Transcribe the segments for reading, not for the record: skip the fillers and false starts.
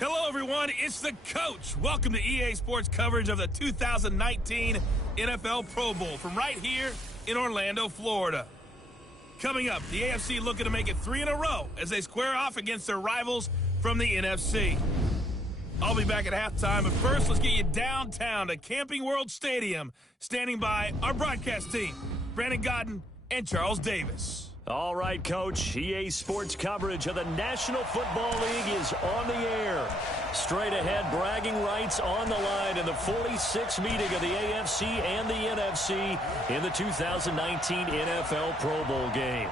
Hello, everyone. It's the coach. Welcome to EA Sports coverage of the 2019 NFL Pro Bowl from right here in Orlando, Florida. Coming up, the AFC looking to make it 3 in a row as they square off against their rivals from the NFC. I'll be back at halftime, but first, let's get you downtown to Camping World Stadium. Standing by our broadcast team, Brandon Godden and Charles Davis. All right, Coach. EA Sports coverage of the National Football League is on the air. Straight ahead, bragging rights on the line in the 46th meeting of the AFC and the NFC in the 2019 NFL Pro Bowl game.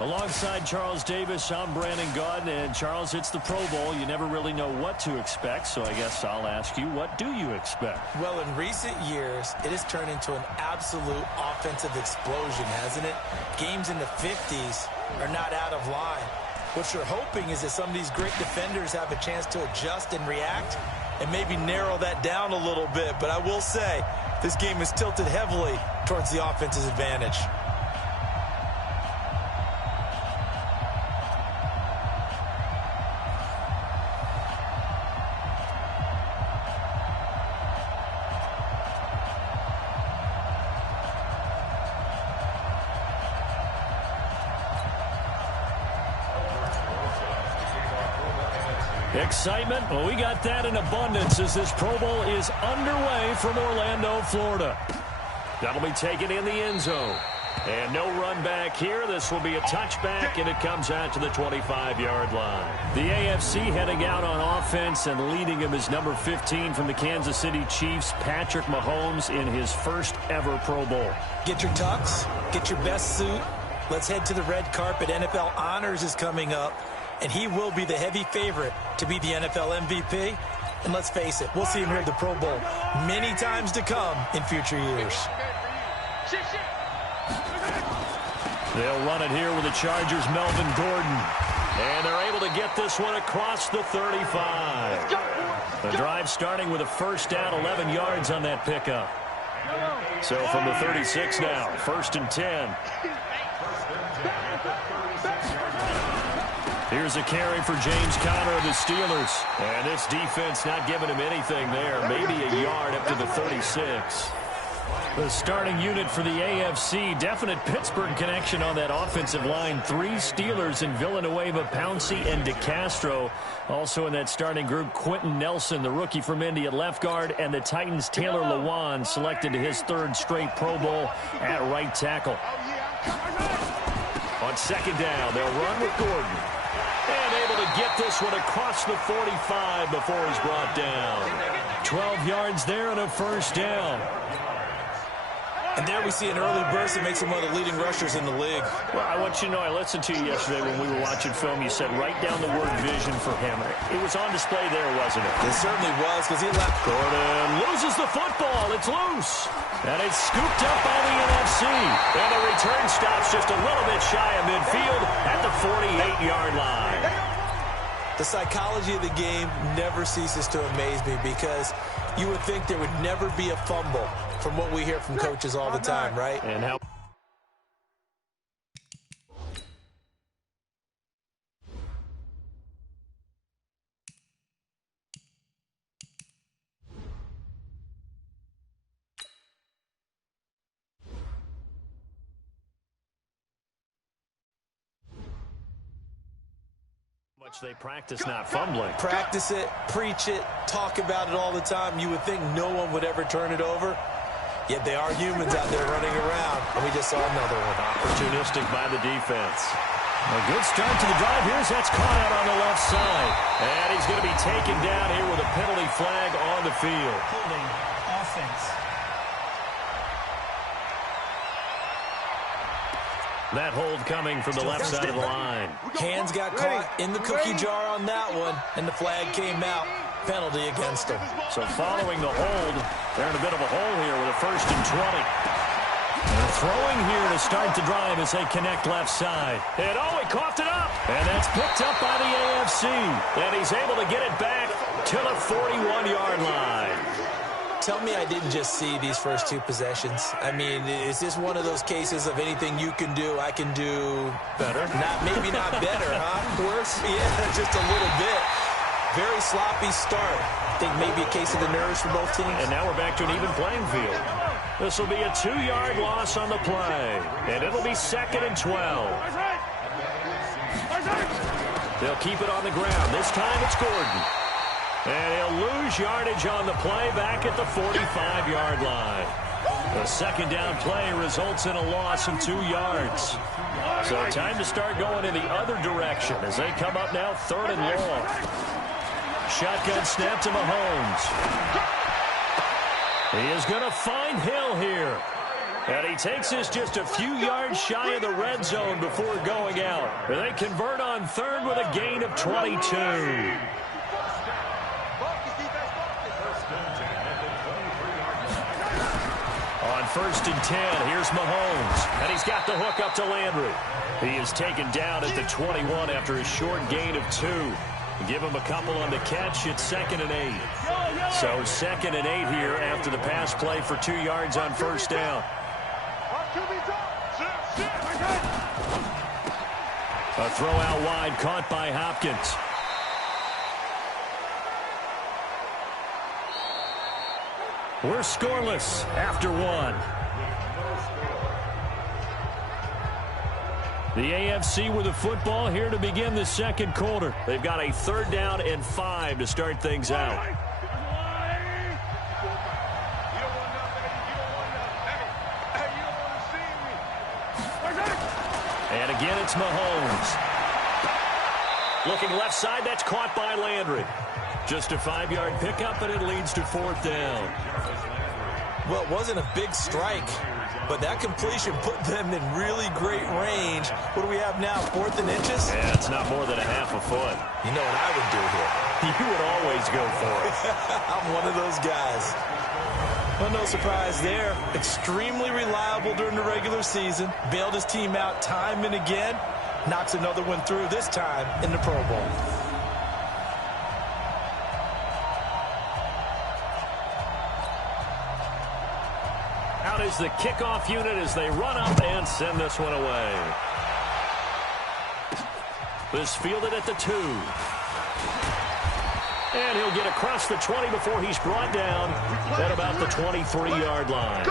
Alongside Charles Davis, I'm Brandon Godden. And Charles, it's the Pro Bowl. You never really know what to expect, so I guess I'll ask you, what do you expect? Well, in recent years, it has turned into an absolute offensive explosion, hasn't it? Games in the 50s are not out of line. What you're hoping is that some of these great defenders have a chance to adjust and react and maybe narrow that down a little bit. But I will say, this game is tilted heavily towards the offense's advantage. Excitement? Well, we got that in abundance as this Pro Bowl is underway from Orlando, Florida. That'll be taken in the end zone. And no run back here. This will be a touchback, and it comes out to the 25-yard line. The AFC heading out on offense, and leading him is number 15 from the Kansas City Chiefs, Patrick Mahomes, in his first ever Pro Bowl. Get your tux, get your best suit. Let's head to the red carpet. NFL Honors is coming up, and he will be the heavy favorite to be the NFL MVP. And let's face it, we'll see him here at the Pro Bowl many times to come in future years. They'll run it here with the Chargers' Melvin Gordon. And they're able to get this one across the 35. The drive starting with a first down, 11 yards on that pickup. So from the 36 now, 1st and 10. Here's a carry for James Conner of the Steelers. And this defense not giving him anything there. Maybe a yard up to the 36. The starting unit for the AFC, definite Pittsburgh connection on that offensive line. 3 Steelers in Villanueva, Pouncey, and DeCastro. Also in that starting group, Quentin Nelson, the rookie from Indy at left guard, and the Titans' Taylor Lewan, selected to his 3rd straight Pro Bowl at right tackle. On 2nd down, they'll run with Gordon. And able to get this one across the 45 before he's brought down. 12 yards there and a first down. And there we see an early burst that makes him one of the leading rushers in the league. Well, I want you to know, I listened to you yesterday when we were watching film. You said write down the word vision for him. It was on display there, wasn't it? It certainly was, because he left. Gordon loses the football. It's loose. And it's scooped up by the NFC. And the return stops just a little bit shy of midfield at the 48-yard line. The psychology of the game never ceases to amaze me, because you would think there would never be a fumble from what we hear from coaches all the time, right? And how much they practice not fumbling. Practice it, preach it, talk about it all the time. You would think no one would ever turn it over. Yet they are humans out there running around, and we just saw another one. Opportunistic by the defense. A good start to the drive. Here's that's caught out on the left side. And he's going to be taken down here with a penalty flag on the field. Holding offense. That hold coming from the left side of the line. Hands got caught in the cookie jar on that one, and the flag came out. Penalty against him. So following the hold, they're in a bit of a hole here with a 1st and 20. They're throwing here to start the drive as they connect left side. And he coughed it up. And that's picked up by the AFC. And he's able to get it back to the 41-yard line. tell me I didn't just see these first two possessions. I mean, is this one of those cases of anything you can do, I can do better? Maybe not better, huh? Worse? Yeah, just a little bit. Very sloppy start. I think maybe a case of the nerves for both teams. And now we're back to an even playing field. This will be a 2-yard loss on the play. And it'll be 2nd and 12. They'll keep it on the ground. This time it's Gordon. And he'll lose yardage on the play back at the 45-yard line. The second down play results in a loss of 2 yards. So time to start going in the other direction as they come up now 3rd and long. Shotgun snap to Mahomes. He is going to find Hill here. And he takes this just a few yards shy of the red zone before going out. And they convert on 3rd with a gain of 22. On 1st and 10, here's Mahomes. And he's got the hook up to Landry. He is taken down at the 21 after a short gain of 2. Give him a couple on the catch. It's 2nd and 8. So 2nd and 8 here after the pass play for 2 yards on 1st down. A throw out wide caught by Hopkins. We're scoreless after 1. The AFC with the football here to begin the 2nd quarter. They've got a 3rd down and 5 to start things out. And again, it's Mahomes. Looking left side, that's caught by Landry. Just a 5-yard pickup, and it leads to 4th down. Well, it wasn't a big strike, but that completion put them in really great range. What do we have now, 4th and inches? Yeah, it's not more than a half a foot. You know what I would do here? You would always go for it. I'm one of those guys. Well, no surprise there. Extremely reliable during the regular season. Bailed his team out time and again. Knocks another one through, this time in the Pro Bowl. Out is the kickoff unit as they run up and send this one away. This fielded at the 2. And he'll get across the 20 before he's brought down at about the 23-yard line.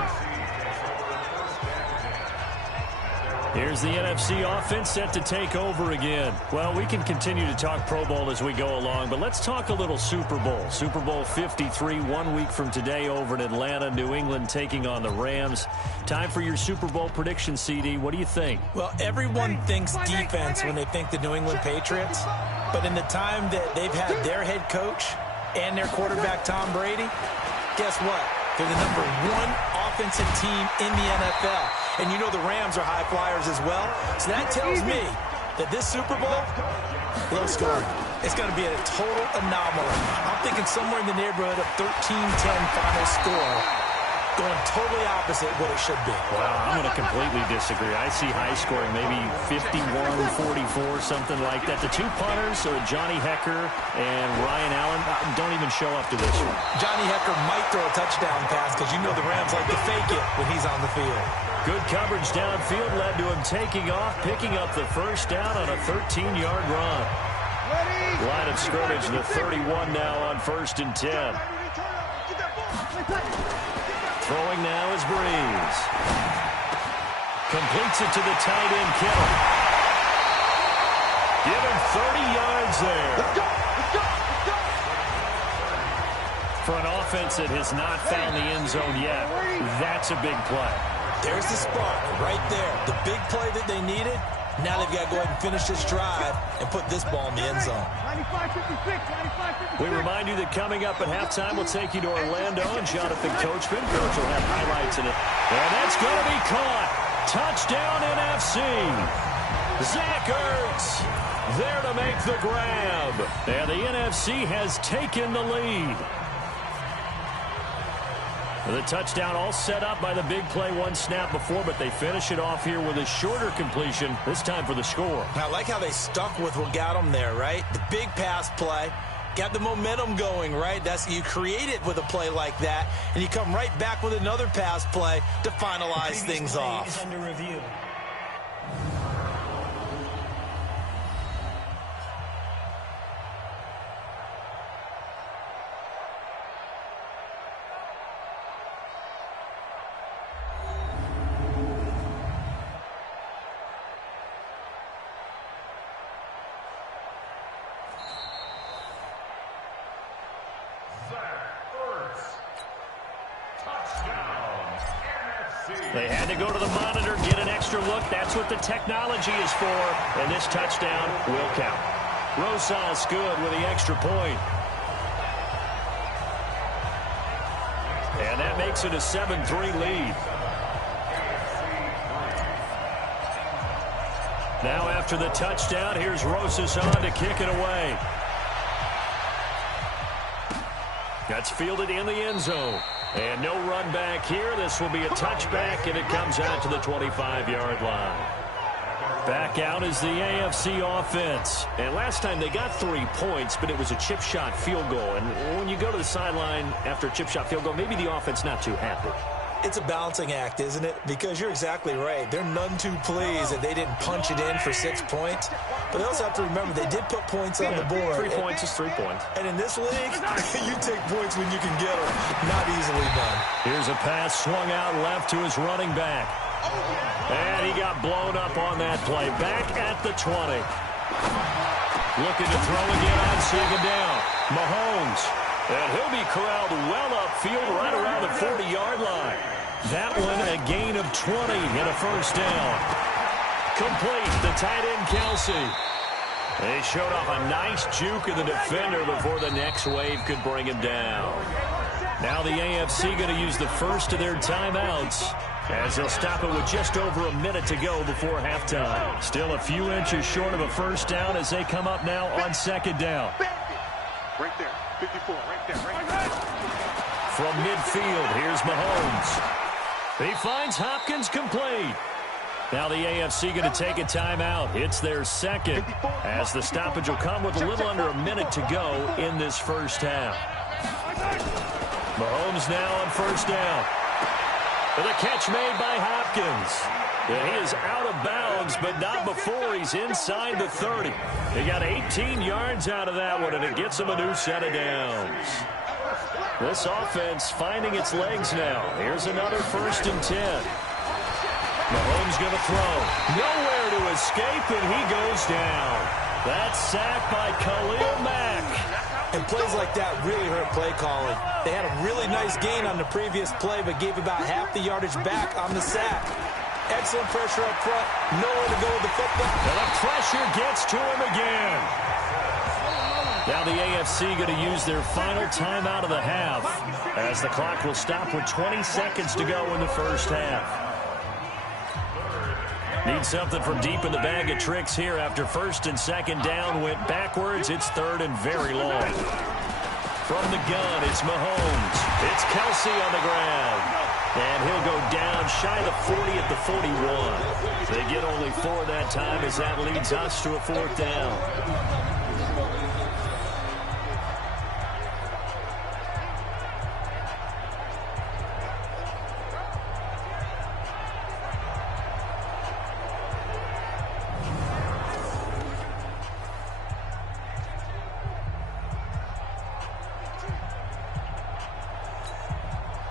Here's the NFC offense set to take over again. Well, we can continue to talk Pro Bowl as we go along, but let's talk a little Super Bowl. Super Bowl 53, 1 week from today over in Atlanta, New England taking on the Rams. Time for your Super Bowl prediction, CD. What do you think? Well, everyone thinks defense when they think the New England Patriots, but in the time that they've had their head coach and their quarterback, Tom Brady, guess what? They're the #1 offensive team in the NFL. And you know the Rams are high flyers as well. So that tells me that this Super Bowl, low scoring. It's going to be a total anomaly. I'm thinking somewhere in the neighborhood of 13-10 final score. Going totally opposite what it should be. Well, I'm going to completely disagree. I see high scoring, maybe 51-44, something like that. The 2 punters, Johnny Hecker and Ryan Allen, don't even show up to this one. Johnny Hecker might throw a touchdown pass because you know the Rams like to fake it when he's on the field. Good coverage downfield led to him taking off, picking up the 1st down on a 13-yard run. Line of scrimmage, the 31 now on 1st and 10. Throwing now is Breeze. Completes it to the tight end, Kittle. Give him 30 yards there. For an offense that has not found the end zone yet, that's a big play. There's the spark right there. The big play that they needed. Now they've got to go ahead and finish this drive and put this ball in the end zone. We remind you that coming up at halftime, we'll take you to Orlando and Jonathan Coachman. Coach will have highlights in it. And that's going to be caught. Touchdown NFC. Zach Ertz there to make the grab. And the NFC has taken the lead. The touchdown all set up by the big play 1 snap before, but they finish it off here with a shorter completion, this time for the score. I like how they stuck with what got them there, right? The big pass play, Got the momentum going, right? You create it with a play like that, and you come right back with another pass play to finalize things off. Is under review. They had to go to the monitor, get an extra look. That's what the technology is for. And this touchdown will count. Rosas good with the extra point. And that makes it a 7-3 lead. Now after the touchdown, here's Rosas on to kick it away. That's fielded in the end zone. And no run back here. This will be a touchback, and it comes out to the 25-yard line. Back out is the AFC offense. And last time they got 3 points, but it was a chip shot field goal. And when you go to the sideline after a chip shot field goal, maybe the offense not too happy. It's a balancing act, isn't it? Because you're exactly right. They're none too pleased that they didn't punch it in for 6 points. But they also have to remember they did put points on the board. 3 points is 3 points. And in this league, you take points when you can get them. Not easily done. Here's a pass swung out left to his running back. And he got blown up on that play. Back at the 20. Looking to throw again on second down. Mahomes. And he'll be corralled well upfield right around the 40-yard line. That one a gain of 20 and a first down. Complete, the tight end Kelsey. They showed off a nice juke of the defender before the next wave could bring him down. Now the AFC going to use the first of their timeouts as they'll stop it with just over a minute to go before halftime. Still a few inches short of a first down as they come up now on second down. Right there, 54, right there. From midfield, here's Mahomes. He finds Hopkins complete. Now the AFC going to take a timeout. It's their second as the stoppage will come with a little under a minute to go in this first half. Mahomes now on first down. With a catch made by Hopkins. And he is out of bounds, but not before he's inside the 30. He got 18 yards out of that one, and it gets him a new set of downs. This offense finding its legs now. Here's another 1st and 10. Mahomes going to throw. Nowhere to escape, and he goes down. That's sacked by Khalil Mack. And plays like that really hurt play calling. They had a really nice gain on the previous play, but gave about half the yardage back on the sack. Excellent pressure up front. Nowhere to go with the football. And the pressure gets to him again. Now the AFC going to use their final timeout of the half as the clock will stop with 20 seconds to go in the first half. Need something from deep in the bag of tricks here after 1st and 2nd down went backwards. It's 3rd and very long. From the gun, it's Mahomes. It's Kelsey on the ground. And he'll go down shy of the 40 at the 41. They get only 4 that time as that leads us to a 4th down.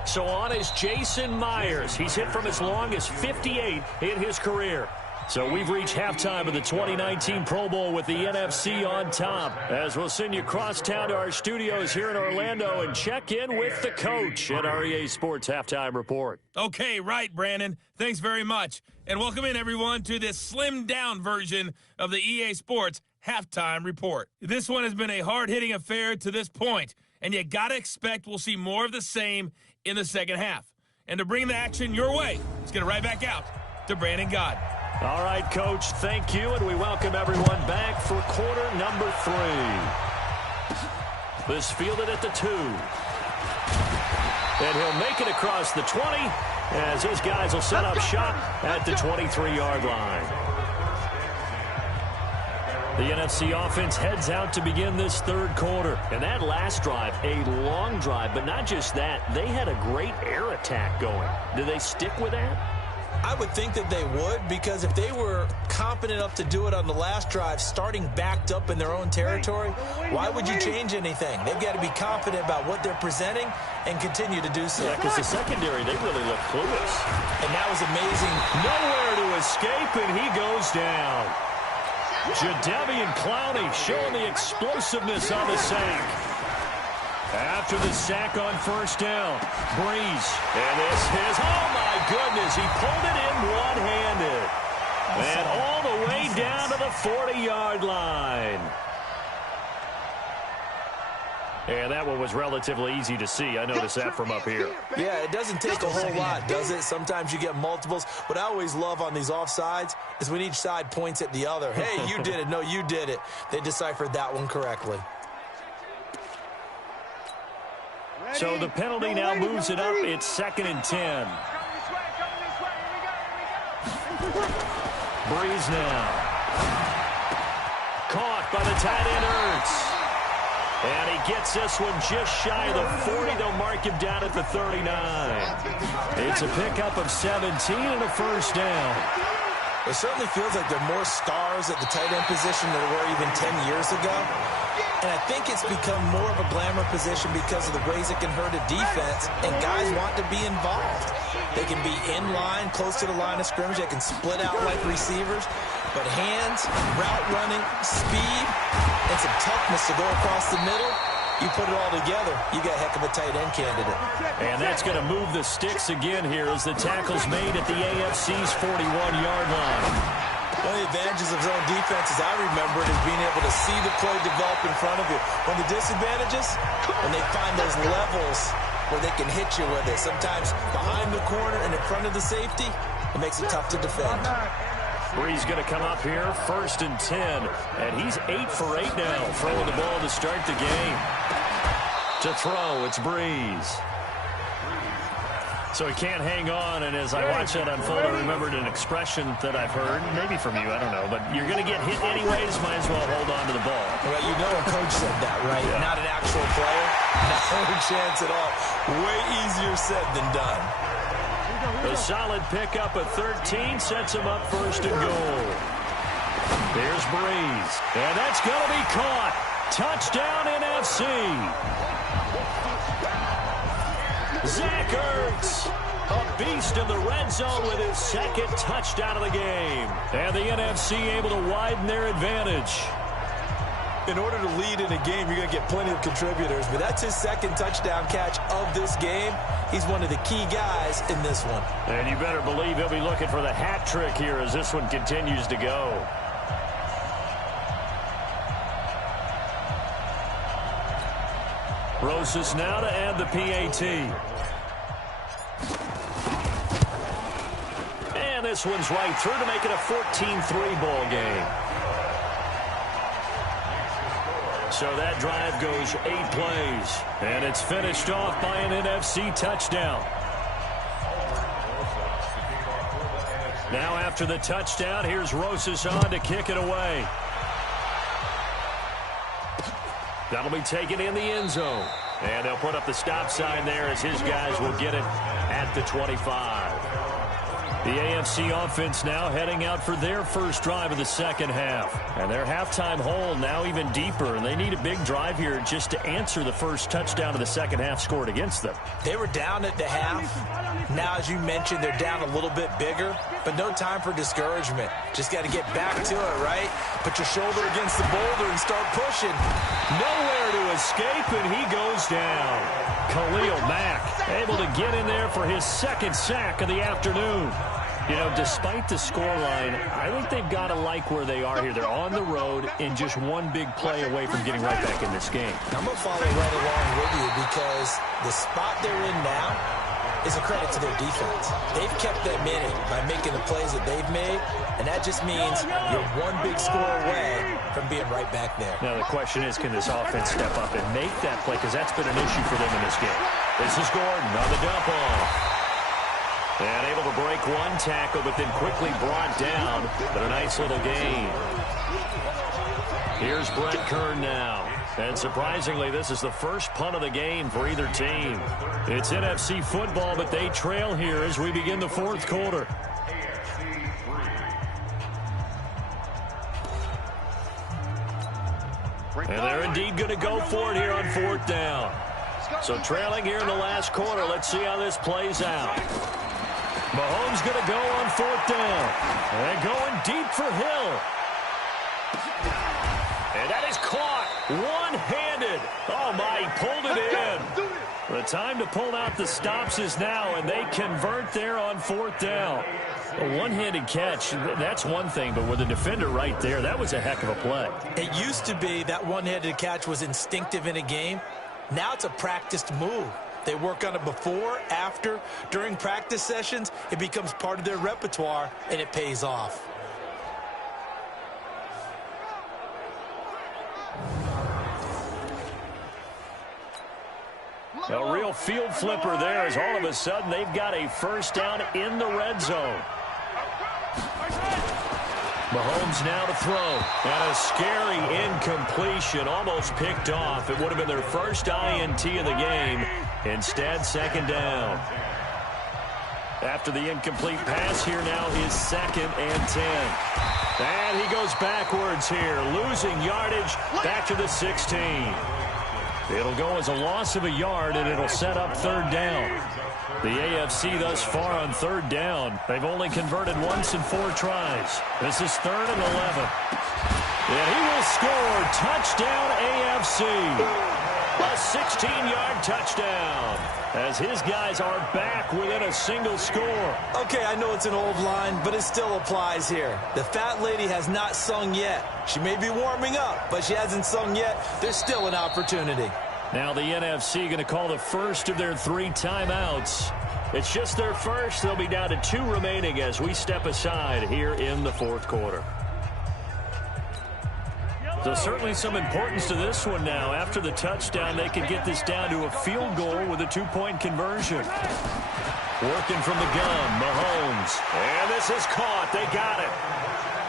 So on is Jason Myers. He's hit from as long as 58 in his career. So we've reached halftime of the 2019 Pro Bowl with the NFC on top. As we'll send you across town to our studios here in Orlando and check in with the coach at our EA Sports Halftime Report. Okay, right, Brandon. Thanks very much. And welcome in, everyone, to this slimmed-down version of the EA Sports Halftime Report. This one has been a hard-hitting affair to this point, and you got to expect we'll see more of the same in the second half. And to bring the action your way, let's get it right back out to Brandon Gaudin. All right, Coach, thank you, and we welcome everyone back for quarter number 3. This fielded at the 2. And he'll make it across the 20 as his guys will set up shop at the 23-yard line. The NFC offense heads out to begin this third quarter. And that last drive, a long drive, but not just that. They had a great air attack going. Do they stick with that? I would think that they would, because if they were competent enough to do it on the last drive, starting backed up in their own territory, why would you change anything? They've got to be confident about what they're presenting and continue to do so. Yeah, because the secondary, they really look clueless. And that was amazing. Nowhere to escape, and he goes down. Jadeveon Clowney showing the explosiveness on the sack. After the sack on first down, Breeze. And this is, oh my goodness, he pulled it in one-handed. And all the way down to the 40-yard line. And that one was relatively easy to see. I noticed that from up here. Yeah, it doesn't take a whole lot, does it? Sometimes you get multiples. What I always love on these offsides is when each side points at the other. Hey, you did it. No, you did it. They deciphered that one correctly. So the penalty now moves it up. It's 2nd and 10. Breeze now. Caught by the tight end Ertz. And he gets this one just shy of the 40. They'll mark him down at the 39. It's a pickup of 17 and a first down. It certainly feels like there are more stars at the tight end position than there were even 10 years ago. And I think it's become more of a glamour position because of the ways it can hurt a defense, and guys want to be involved. They can be in line, close to the line of scrimmage. They can split out like receivers. But hands, route running, speed, and some toughness to go across the middle, you put it all together, you got a heck of a tight end candidate. And that's going to move the sticks again here as the tackle's made at the AFC's 41-yard line. One of the advantages of zone defense, as I remember it, is being able to see the play develop in front of you. One of the disadvantages, when they find those levels where they can hit you with it. Sometimes behind the corner and in front of the safety, it makes it tough to defend. Breeze going to come up here, 1st and 10. And he's 8 for 8 now, throwing the ball to start the game. To throw, it's Breeze. So he can't hang on, and as I watch that unfold, I remembered an expression that I've heard, maybe from you, I don't know, but you're going to get hit anyways, might as well hold on to the ball. Well, you know a coach said that, right? Yeah. Not an actual player. Not a chance at all. Way easier said than done. A solid pickup of 13 sets him up 1st and goal. There's Breeze, and that's going to be caught. Touchdown NFC. Zach Ertz, a beast in the red zone with his 2nd touchdown of the game. And the NFC able to widen their advantage. In order to lead in a game, you're going to get plenty of contributors, but that's his 2nd touchdown catch of this game. He's one of the key guys in this one. And you better believe he'll be looking for the hat trick here as this one continues to go. Rosas now to add the PAT. And this one's right through to make it a 14-3 ball game. So that drive goes 8 plays. And it's finished off by an NFC touchdown. Now after the touchdown, here's Rosas on to kick it away. That'll be taken in the end zone. And they'll put up the stop sign there as his guys will get it at the 25. The AFC offense now heading out for their first drive of the second half. And their halftime hole now even deeper. And they need a big drive here just to answer the first touchdown of the second half scored against them. They were down at the half. Now, as you mentioned, they're down a little bit bigger. But no time for discouragement. Just got to get back to it, right? Put your shoulder against the boulder and start pushing. Nowhere to escape, and he goes down. Khalil Mack able to get in there for his 2nd sack of the afternoon. You know, despite the scoreline, I think they've got to like where they are here. They're on the road and just one big play away from getting right back in this game. I'm going to follow right along with you because the spot they're in now is a credit to their defense. They've kept them in it by making the plays that they've made, and that just means you're one big score away from being right back there. Now the question is, can this offense step up and make that play? Because that's been an issue for them in this game. This is Gordon on the dump off. And able to break one tackle, but then quickly brought down. But a nice little gain. Here's Brett Kern now. And surprisingly, this is the first punt of the game for either team. It's NFC football, but they trail here as we begin the fourth quarter. And they're indeed going to go for it here on fourth down. So trailing here in the last quarter. Let's see how this plays out. Mahomes going to go on fourth down. And going deep for Hill. And that is caught one-handed. Oh, my, he pulled it in. The time to pull out the stops is now, and they convert there on fourth down. A one-handed catch, that's one thing, but with a defender right there, that was a heck of a play. It used to be that one-handed catch was instinctive in a game. Now it's a practiced move. They work on it before, after, during practice sessions. It becomes part of their repertoire, and it pays off. A real field flipper there as all of a sudden they've got a first down in the red zone. Mahomes now to throw. And a scary incompletion, almost picked off. It would have been their first INT of the game. Instead, second down. After the incomplete pass, here now is 2nd and 10. And he goes backwards here, losing yardage back to the 16. It'll go as a loss of a yard, and it'll set up third down. The AFC thus far on third down, they've only converted once in 4 tries. This is 3rd and 11. And he will score. Touchdown, AFC. A 16-yard touchdown as his guys are back within a single score. Okay, I know it's an old line, but it still applies here. The fat lady has not sung yet. She may be warming up, but she hasn't sung yet. There's still an opportunity. Now the NFC going to call the first of their 3 timeouts. It's just their first. They'll be down to 2 remaining as we step aside here in the fourth quarter. So certainly some importance to this one now. After the touchdown, they can get this down to a field goal with a 2-point conversion. Working from the gun, Mahomes. And this is caught. They got it.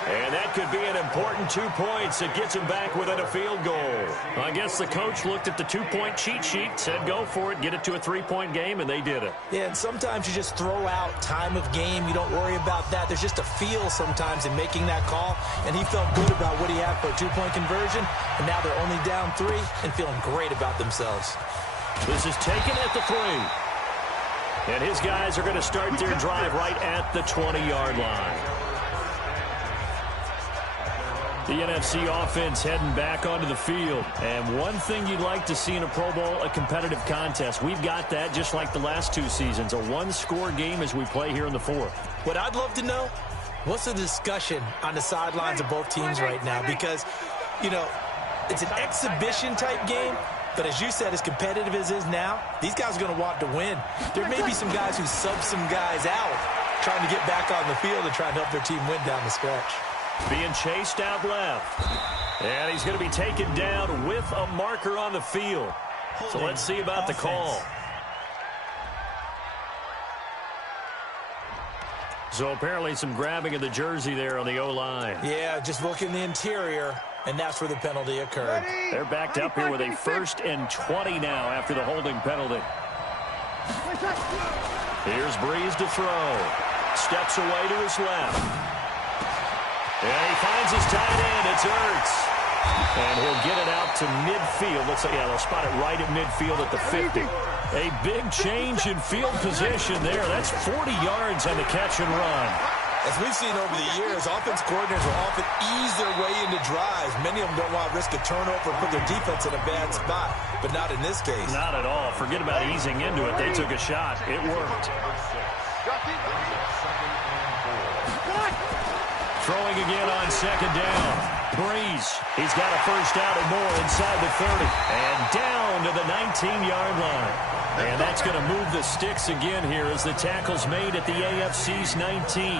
And that could be an important 2 points. It gets him back within a field goal. I guess the coach looked at the 2-point cheat sheet, said go for it, get it to a 3-point game, and they did it. Yeah, and sometimes you just throw out time of game. You don't worry about that. There's just a feel sometimes in making that call, and he felt good about what he had for a 2-point conversion, and now they're only down 3 and feeling great about themselves. This is taken at the 3. And his guys are going to start their drive right at the 20-yard line. The NFC offense heading back onto the field. And one thing you'd like to see in a Pro Bowl, a competitive contest. We've got that just like the last 2 seasons. A 1-score game as we play here in the 4th. What I'd love to know, what's the discussion on the sidelines of both teams right now? Because, you know, it's an exhibition-type game. But as you said, as competitive as it is now, these guys are going to want to win. There may be some guys who sub some guys out trying to get back on the field and try to help their team win down the stretch. Being chased out left. And he's going to be taken down with a marker on the field. So let's see about the call. So apparently some grabbing of the jersey there on the O-line. Yeah, just look in the interior, and that's where the penalty occurred. They're backed up here with a 1st and 20 now after the holding penalty. Here's Breeze to throw. Steps away to his left. And he finds his tight end. It's Ertz. And he'll get it out to midfield. Let's say, yeah, they'll spot it right at midfield at the 50. A big change in field position there. That's 40 yards on the catch and run. As we've seen over the years, offense coordinators will often ease their way into drives. Many of them don't want to risk a turnover and put their defense in a bad spot, but not in this case. Not at all. Forget about easing into it. They took a shot. It worked. Throwing again on 2nd down. Breeze. He's got a first down and more inside the 30. And down to the 19-yard line. And that's going to move the sticks again here as the tackle's made at the AFC's 19.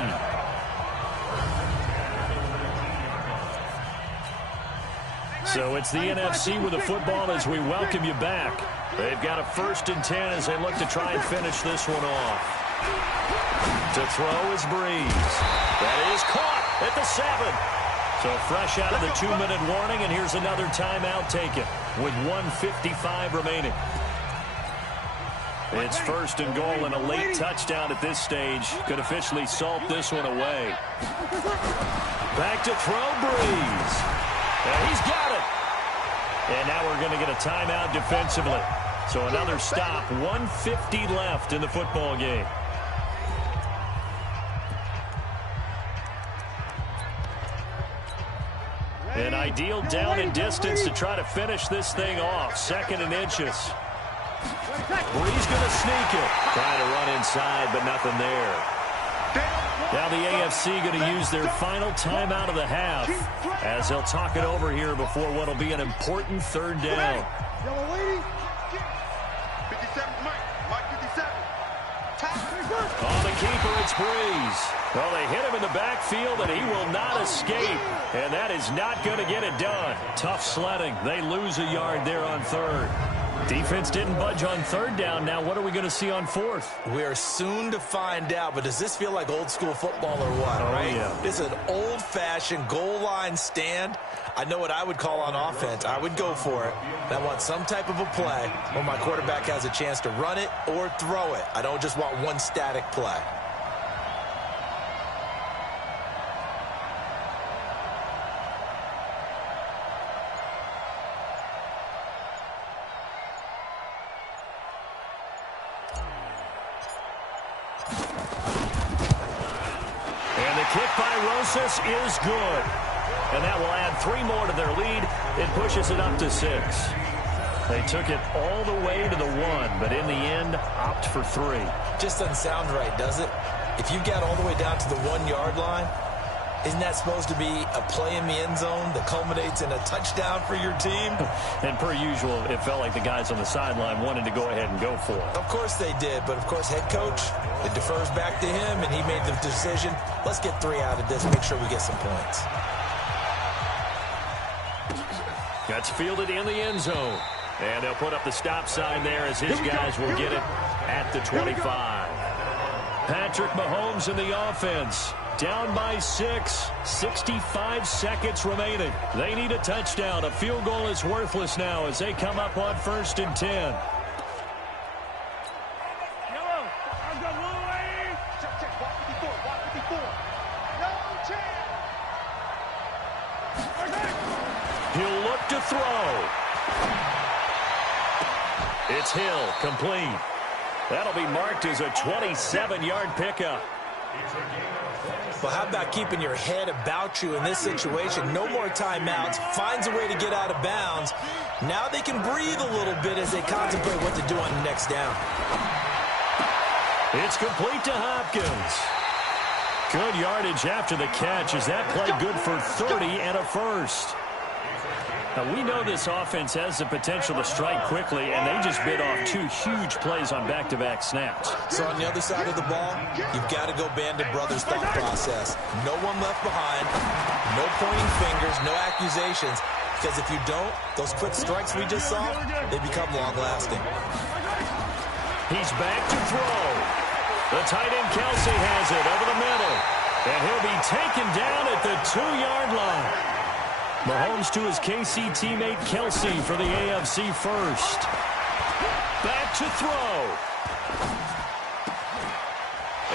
So it's the NFC with the football as we welcome you back. They've got a 1st and 10 as they look to try and finish this one off. To throw is Breeze. That is caught at the 7. So fresh out of the 2-minute warning, and here's another timeout taken with 1:55 remaining. It's first and goal, and a late touchdown at this stage could officially salt this one away. Back to throw, Breeze. And he's got it. And now we're going to get a timeout defensively. So another stop, 1:50 left in the football game. An ideal down and distance to try to finish this thing off. 2nd and inches. Breeze going to sneak it. Trying to run inside, but nothing there. Now the AFC going to use their final timeout of the half as they'll talk it over here before what will be an important 3rd down. 57, Mike 57. On the keeper, it's Breeze. Well, they hit him in the backfield, and he will not escape. And that is not going to get it done. Tough sledding. They lose a yard there on 3rd. Defense didn't budge on 3rd down. Now what are we going to see on 4th? We are soon to find out, but does this feel like old school football or what, right? Yeah. It's an old-fashioned goal line stand. I know what I would call on offense. I would go for it. And I want some type of a play where my quarterback has a chance to run it or throw it. I don't just want one static play. Kick by Rosas is good. And that will add 3 more to their lead. It pushes it up to 6. They took it all the way to the 1, but in the end, opt for 3. Just doesn't sound right, does it? If you got all the way down to the 1-yard line, isn't that supposed to be a play in the end zone that culminates in a touchdown for your team? And per usual, it felt like the guys on the sideline wanted to go ahead and go for it. Of course they did, but of course head coach, it defers back to him, and he made the decision. Let's get 3 out of this, make sure we get some points. That's fielded in the end zone. And they'll put up the stop sign there as his guys will get it at the 25. Patrick Mahomes in the offense. Down by 6, 65 seconds remaining. They need a touchdown. A field goal is worthless now as they come up on 1st and 10. He'll look to throw. It's Hill, complete. That'll be marked as a 27-yard pickup. Well, how about keeping your head about you in this situation? No more timeouts. Finds a way to get out of bounds. Now they can breathe a little bit as they contemplate what to do on the next down. It's complete to Hopkins. Good yardage after the catch. Is that play good for 30 and a first? Now, we know this offense has the potential to strike quickly, and they just bit off 2 huge plays on back-to-back snaps. So on the other side of the ball, you've got to go Bandit Brothers thought process. No one left behind, no pointing fingers, no accusations, because if you don't, those quick strikes we just saw, they become long-lasting. He's back to throw. The tight end Kelsey has it over the middle, and he'll be taken down at the 2-yard line. Mahomes to his KC teammate Kelsey for the AFC first. Back to throw.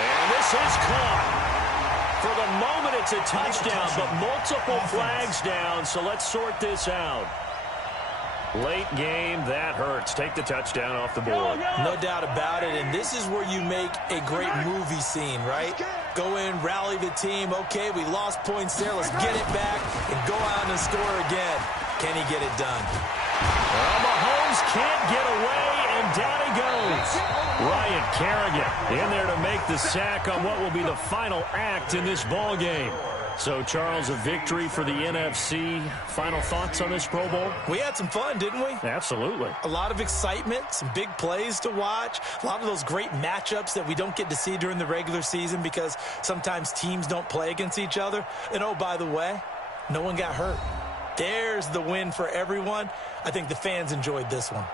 And this is caught. For the moment, it's a touchdown, but multiple flags down, so let's sort this out. Late game, that hurts. Take the touchdown off the board. No doubt about it, and this is where you make a great movie scene, right? Go in, rally the team. Okay, we lost points there. Let's get it back and go out and score again. Can he get it done? Well, Mahomes can't get away, and down he goes. Ryan Kerrigan in there to make the sack on what will be the final act in this ball game. So, Charles, a victory for the NFC. Final thoughts on this Pro Bowl? We had some fun, didn't we? Absolutely. A lot of excitement, some big plays to watch, a lot of those great matchups that we don't get to see during the regular season because sometimes teams don't play against each other. And, oh, by the way, no one got hurt. There's the win for everyone. I think the fans enjoyed this one.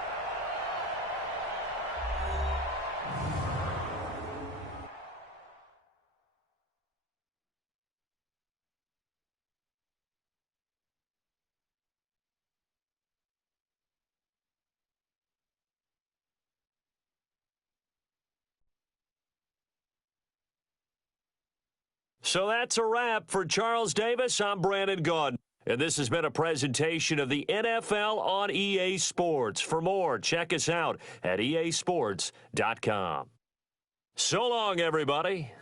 So that's a wrap. For Charles Davis, I'm Brandon Gaudin. And this has been a presentation of the NFL on EA Sports. For more, check us out at easports.com. So long, everybody.